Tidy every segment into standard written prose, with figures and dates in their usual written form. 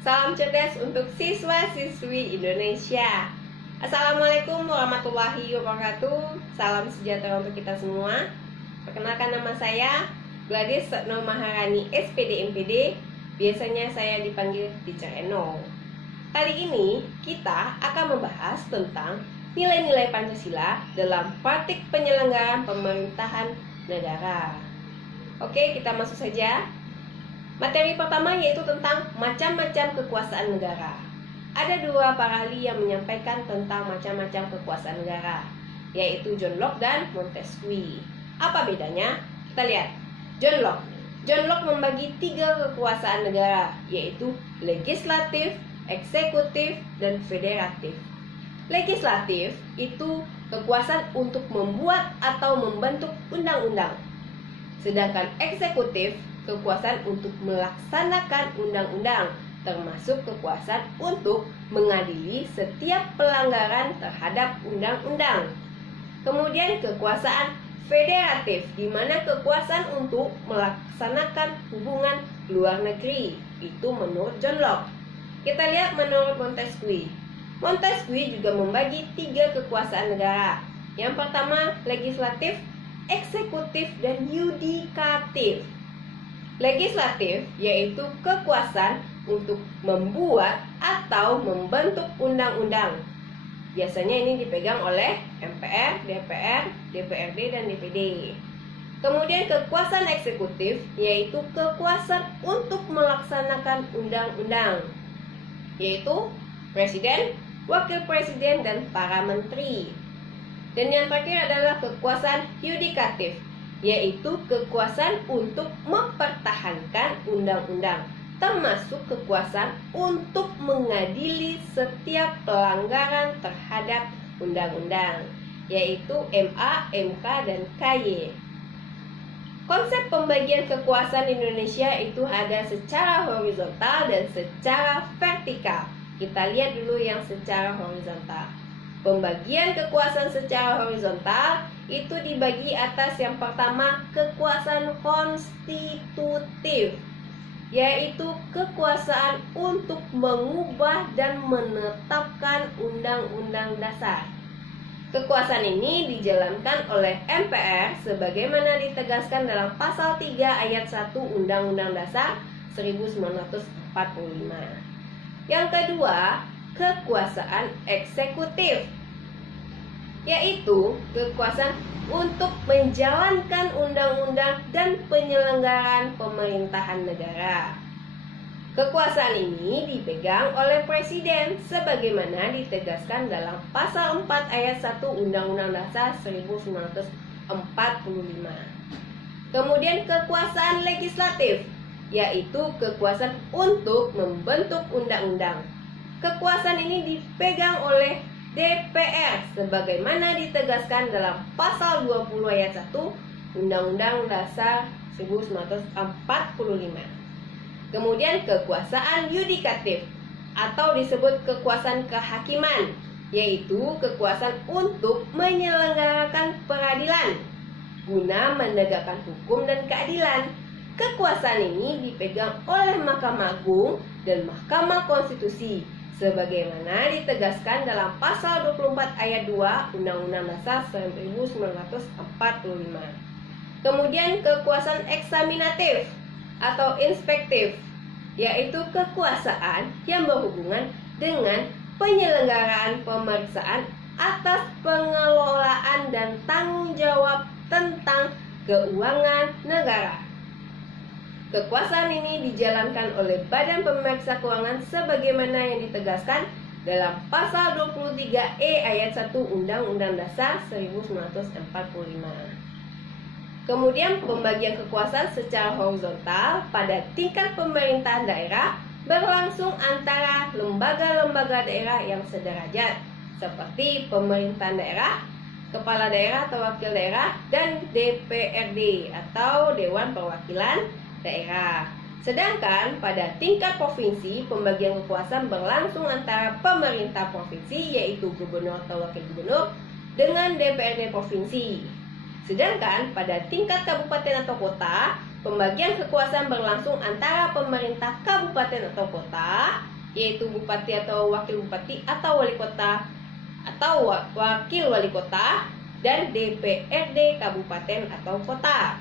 Salam cerdas untuk siswa-siswi Indonesia. Assalamualaikum warahmatullahi wabarakatuh. Salam sejahtera untuk kita semua. Perkenalkan, nama saya Gladys Setno Maharani, SPD MPD. Biasanya saya dipanggil Teacher Eno. Kali ini kita akan membahas tentang nilai-nilai Pancasila dalam praktik penyelenggaraan pemerintahan negara. Oke, kita masuk saja. Materi pertama yaitu tentang macam-macam kekuasaan negara. Ada dua para ahli yang menyampaikan tentang macam-macam kekuasaan negara, yaitu John Locke dan Montesquieu. Apa bedanya? Kita lihat. John Locke membagi tiga kekuasaan negara, yaitu legislatif, eksekutif, dan federatif. Legislatif itu kekuasaan untuk membuat atau membentuk undang-undang. Sedangkan eksekutif kekuasaan untuk melaksanakan undang-undang, termasuk kekuasaan untuk mengadili setiap pelanggaran terhadap undang-undang. Kemudian kekuasaan federatif, di mana kekuasaan untuk melaksanakan hubungan luar negeri. Itu menurut John Locke. Kita lihat menurut Montesquieu. Montesquieu juga membagi tiga kekuasaan negara. Yang pertama, legislatif, eksekutif, dan yudikatif. Legislatif yaitu kekuasaan untuk membuat atau membentuk undang-undang. Biasanya ini dipegang oleh MPR, DPR, DPRD, dan DPD. Kemudian kekuasaan eksekutif yaitu kekuasaan untuk melaksanakan undang-undang, yaitu presiden, wakil presiden, dan para menteri. Dan yang terakhir adalah kekuasaan yudikatif, yaitu kekuasaan untuk mempertahankan undang-undang, termasuk kekuasaan untuk mengadili setiap pelanggaran terhadap undang-undang, yaitu MA, MK, dan KY. Konsep pembagian kekuasaan Indonesia itu ada secara horizontal dan secara vertikal. Kita lihat dulu yang secara horizontal. Pembagian kekuasaan secara horizontal itu dibagi atas yang pertama kekuasaan konstitutif, yaitu kekuasaan untuk mengubah dan menetapkan undang-undang dasar. Kekuasaan ini dijalankan oleh MPR sebagaimana ditegaskan dalam pasal 3 ayat 1 Undang-Undang Dasar 1945. Yang kedua, kekuasaan eksekutif, yaitu kekuasaan untuk menjalankan undang-undang dan penyelenggaraan pemerintahan negara. Kekuasaan ini dipegang oleh presiden sebagaimana ditegaskan dalam pasal 4 ayat 1 Undang-Undang Dasar 1945. Kemudian kekuasaan legislatif, yaitu kekuasaan untuk membentuk undang-undang. Kekuasaan ini dipegang oleh DPR sebagaimana ditegaskan dalam pasal 20 ayat 1 Undang-Undang Dasar 1945. Kemudian kekuasaan yudikatif atau disebut kekuasaan kehakiman, yaitu kekuasaan untuk menyelenggarakan peradilan guna menegakkan hukum dan keadilan. Kekuasaan ini dipegang oleh Mahkamah Agung dan Mahkamah Konstitusi sebagaimana ditegaskan dalam pasal 24 ayat 2 Undang-Undang Dasar 1945. Kemudian kekuasaan eksaminatif atau inspektif, yaitu kekuasaan yang berhubungan dengan penyelenggaraan pemeriksaan atas pengelolaan dan tanggung jawab tentang keuangan negara. Kekuasaan ini dijalankan oleh Badan Pemeriksa Keuangan sebagaimana yang ditegaskan dalam pasal 23E ayat 1 Undang-Undang Dasar 1945. Kemudian pembagian kekuasaan secara horizontal pada tingkat pemerintahan daerah berlangsung antara lembaga-lembaga daerah yang sederajat seperti pemerintahan daerah, kepala daerah atau wakil daerah, dan DPRD atau Dewan Perwakilan Daerah. Sedangkan pada tingkat provinsi pembagian kekuasaan berlangsung antara pemerintah provinsi yaitu gubernur atau wakil gubernur dengan DPRD provinsi. Sedangkan pada tingkat kabupaten atau kota, pembagian kekuasaan berlangsung antara pemerintah kabupaten atau kota yaitu bupati atau wakil bupati atau wali kota atau wakil wali kota, dan DPRD kabupaten atau kota.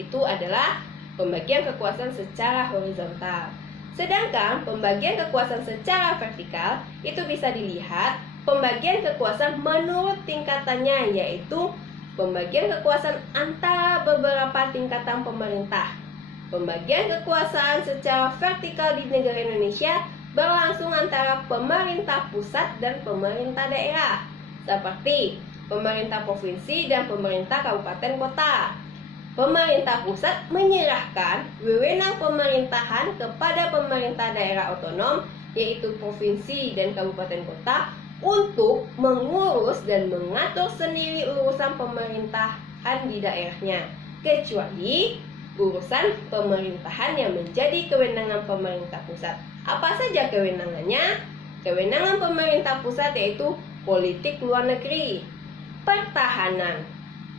Itu adalah pembagian kekuasaan secara horizontal. Sedangkan pembagian kekuasaan secara vertikal itu bisa dilihat pembagian kekuasaan menurut tingkatannya, yaitu pembagian kekuasaan antara beberapa tingkatan pemerintah. Pembagian kekuasaan secara vertikal di negara Indonesia berlangsung antara pemerintah pusat dan pemerintah daerah, seperti pemerintah provinsi dan pemerintah kabupaten kota. Pemerintah pusat menyerahkan wewenang pemerintahan kepada pemerintah daerah otonom, yaitu provinsi dan kabupaten kota, untuk mengurus dan mengatur sendiri urusan pemerintahan di daerahnya, kecuali urusan pemerintahan yang menjadi kewenangan pemerintah pusat. Apa saja kewenangannya? Kewenangan pemerintah pusat yaitu politik luar negeri, pertahanan,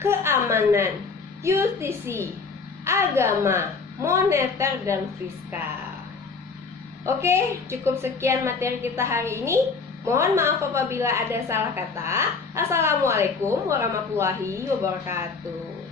keamanan, justisi, agama, moneter, dan fiskal. Oke, cukup sekian materi kita hari ini. Mohon maaf apabila ada salah kata. Assalamualaikum warahmatullahi wabarakatuh.